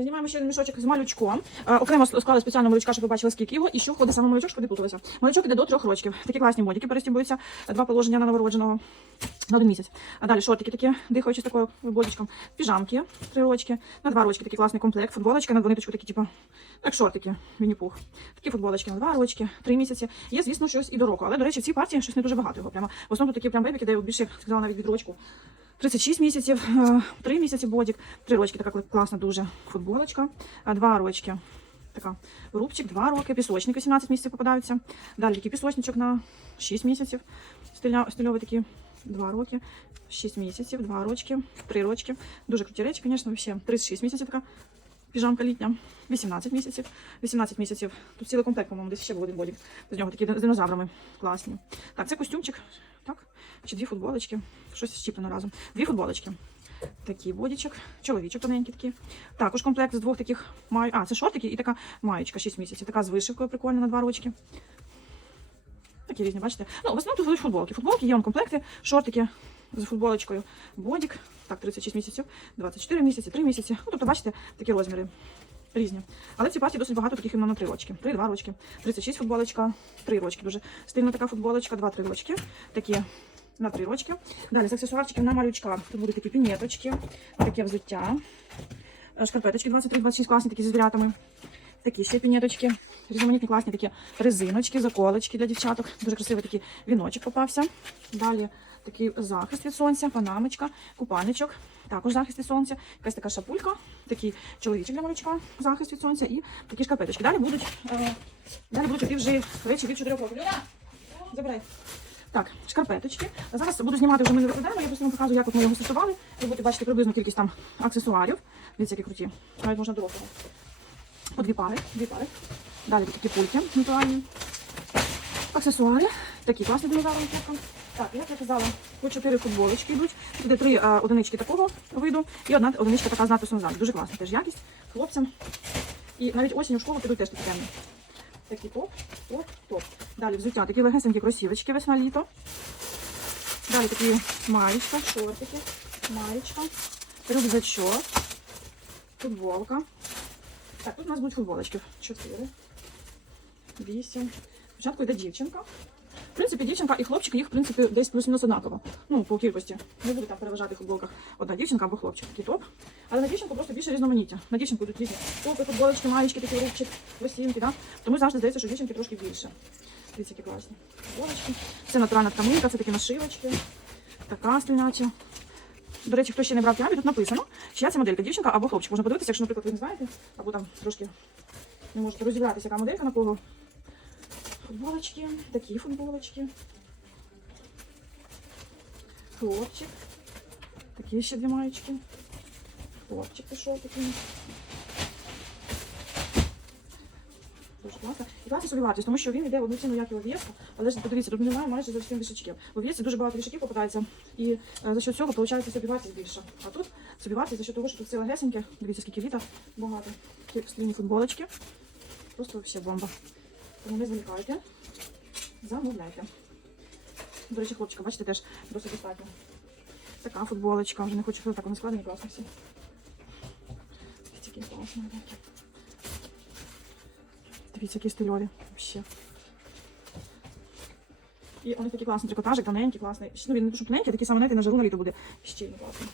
Е, Знімаємо ще один мішочок з малючком. Е, Окремо склали спеціально малючка, щоб ви бачили, скільки його, і що входить саме малючок, щоб не путалися. Малючок іде до трьох років. Такі класні бодики перестібуються, два положення на новородженого на один місяць. А далі шортики такі, дихаючи з такою бодічком. Піжамки, три рочки, на два рочки, такий класний комплект. Футболочки на двониточку, такі, типу, як шортики, міні-пух. Такі футболочки на два рочки, три місяці. Є, звісно, щось і до року. Але, до речі, в цій партії щось не дуже багато його. Прямо. В основному такі прям бебіки, де більше, сказала, навіть від рочку. 36 місяців, 3 місяці бодік, 3 рочки, така кла- класна дуже футболочка, 2 рочки. Така рубчик, 2 роки, пісочник 18 місяців попадаються. Далі такий пісочничок на 6 місяців. Стильовий такі 2 роки, 6 місяців, 2 рочки, 3 рочки. Дуже круті речі, звісно, взагалі. 36 місяців така піжамка літня, 18 місяців, 18 місяців. Тут цілий комплект, по-моєму, десь ще був один бодік. З нього такі з динозаврами класні. Так, це костюмчик. Так, чи дві футболочки. Щось щіплено разом. Дві футболочки. Такий бодічок, чоловічок тоненький такий. Також комплект з двох таких май... А, це шортики і така маєчка 6 місяців. Така з вишивкою прикольна на два рочки. Такі різні, бачите? Ну, в основному тут будуть футболки. Футболки, є комплекти, шортики з футболочкою. Бодік, так, 36 місяців, 24 місяці, 3 місяці. Ну, тобто, бачите, такі розміри різні. Але в цій партії досить багато таких іменно на 3 рочки. 3-2 рочки. 36 футболочка, 3 рочки. Дуже стильна така футболочка, 2-3 рочки. Такі на 3 рочки. Далі з аксесуарчиків на малючка. Тут будуть такі пінеточки, таке взуття. Е, Шкарпеточки 23-26 класні, такі з звірятами. Такі ще пінеточки. Різноманітні класні такі резиночки, заколочки для дівчаток. Дуже красивий такий віночок попався. Далі такий захист від сонця, панамочка, купальничок. Також захист від сонця. Якась така шапулька, такий чоловічок для малючка, захист від сонця і такі шкарпеточки. Далі будуть, е, далі будуть такі вже речі від 4 років. Забирай. Так, шкарпеточки. Зараз буду знімати вже ми не викладаємо. Я просто вам покажу, як ми його сортували. Ви будете бачити приблизну кількість там аксесуарів. Дивіться, які круті. Навіть можна дорослого. По дві пари, дві пари. Далі такі пульки натуральні. Аксесуари. Такі класні динозаври куртка. Так, як я казала, по чотири футболочки йдуть. Туди три а, одинички такого виду і одна одиничка така з надписом ззаду. Дуже класна теж якість хлопцям. І навіть осінь у школу підуть теж такі темні. Такі топ, топ, топ. Далі взуття, такі легесенькі кросівочки весна-літо. Далі такі маєчка, шортики, маєчка, рюкзачок, футболка. Так, тут у нас будуть футболочки. Чотири. Вісім. Спочатку йде дівчинка. В принципі, дівчинка і хлопчик їх, в принципі, десь плюс-мінус однаково. Ну, по кількості. Не буде там переважати в футболках одна дівчинка або хлопчик. Такий топ. Але на дівчинку просто більше різноманіття. На дівчинку йдуть різні топи, футболочки, маєчки, такі рубчик, кросівки, да? Тому завжди здається, що дівчинки трошки більше. Дивіться, які класні. Футболочки. Це натуральна тканинка, це такі нашивочки. Така стильнача. До речі, хто ще не брав кіамі, тут написано, чия це моделька, дівчинка або хлопчик. Можна подивитися, якщо, наприклад, ви не знаєте, або там трошки не можете розібратися, яка моделька на кого. Футболочки, такі футболочки. Хлопчик. Такі ще дві маєчки. Хлопчик пішов такий. Дуже класно. І класна собі вартість, тому що він йде в одну ціну, як і ов'єску, але ж подивіться, тут немає майже зовсім вішачків. В ов'єсці дуже багато вішаків попадається, і е, за що цього виходить собі вартість більше. А тут собі вартість за що того, що тут все легесеньке. Дивіться, скільки віта багато. Такі футболочки. Просто вообще бомба. Тому не зволікайте, замовляйте. До речі, хлопчика, бачите, теж досить достатньо. Така футболочка, вже не хочу так вони складені, класно всі. Такі класні. Дивіться, які стильові. Вообще. І вони такі класні, трикотажик, тоненький, класний. Ну, він не дуже тоненький, такий знаєте, на жару на літо буде ще класний.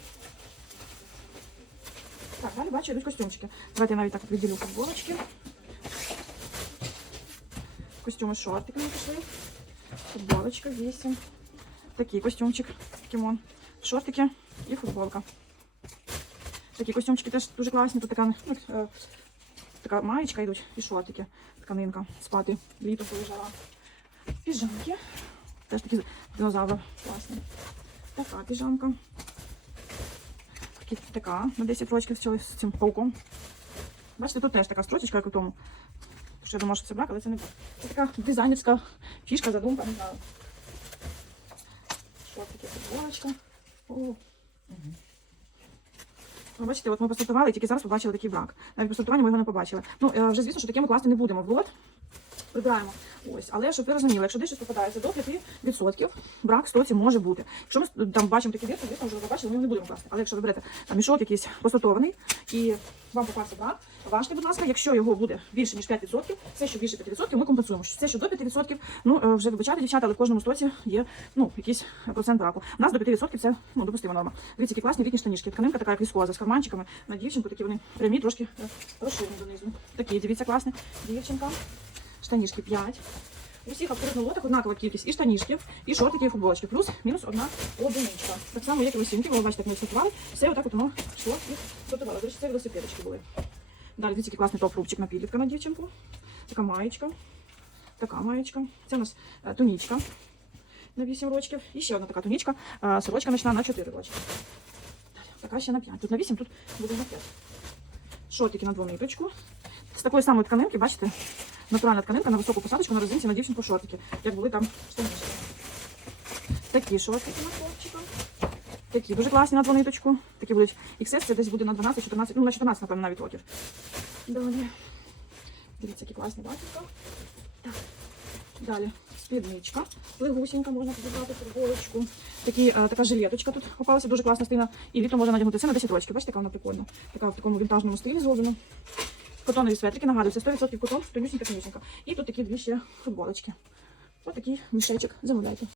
Так, далі бачу, йдуть костюмчики. Давайте я навіть так відділю футболочки. Костюми з шортиками пішли. Футболочка 8. Такий костюмчик, кімон. Шортики і футболка. Такі костюмчики теж дуже класні. Тут така, ну, е, така маєчка йдуть і шортики. Тканинка. Спати. Літо коли жара. Піжамки. Теж такі динозаври класні. Така піжамка. Така на 10 років з цього- з цим пауком. Бачите, тут теж така строчечка, як у тому. Що я думала, що це брак, але це не так. Це така дизайнерська фішка, задумка, не знаю. Що таке футболочка? Ви бачите, от ми посортували, і тільки зараз побачили такий брак. Навіть по ми його не побачили. Ну, е, вже звісно, що таке ми класти не будемо в прибираємо. Ось, але щоб ви розуміли, якщо десь щось попадається до 5%, брак стоці може бути. Якщо ми там бачимо такі вірти, звісно, вже ви бачили, ми не будемо класти. Але якщо ви берете там мішок якийсь посортований і вам попався брак, важте, будь ласка, якщо його буде більше ніж 5%, все, що більше 5%, ми компенсуємо. Все, що до 5%, ну е, вже вибачайте, дівчата, але в кожному стоці є ну якийсь процент браку. У нас до 5% це ну допустима норма. Дивіться, які класні літні штанішки. Тканинка така як віскоза з карманчиками. На дівчинку такі вони прямі, трошки е, розширені донизу. Такі, дивіться, класні. Дівчинка. Штанішки 5. У всіх абсолютно лотах однакова кількість і штанішків, і шортики, і футболочки. Плюс мінус одна одиничка. Так само, як і лосінки, ви бачите, як ми сортували. Все отак от воно йшло і сортувало. До речі, це велосипедочки були. Далі дивіться, який класний топ-рубчик на підлітка на дівчинку. Така маєчка. Така маєчка. Це у нас е, тунічка на 8 рочків. І ще одна така тунічка. Е, Сорочка ночна на 4 рочки. Далі, така ще на 5. Тут на 8, тут буде на 5. Шортики на двоміточку. З такої самої тканинки, бачите, натуральна тканинка на високу посадочку на резинці на дівчинку шортики, як були там штанішки. Такі шортики на хлопчика. Такі дуже класні на двониточку. Такі будуть XS, це десь буде на 12, 14, ну на 14, напевно, навіть років. Далі. Дивіться, які класні батька. Далі спідничка. Легусінька можна підібрати футболочку. Такі, е, така жилеточка тут попалася, дуже класна стильна. І літом можна надягнути це на 10 років. Бачите, яка вона прикольна. Така в такому вінтажному стилі зроблена. Котонові светрики, нагадую, це 100% котон, тонюсінька, тонюсінька. І тут такі дві ще футболочки. Ось такий мішечок замовляйте.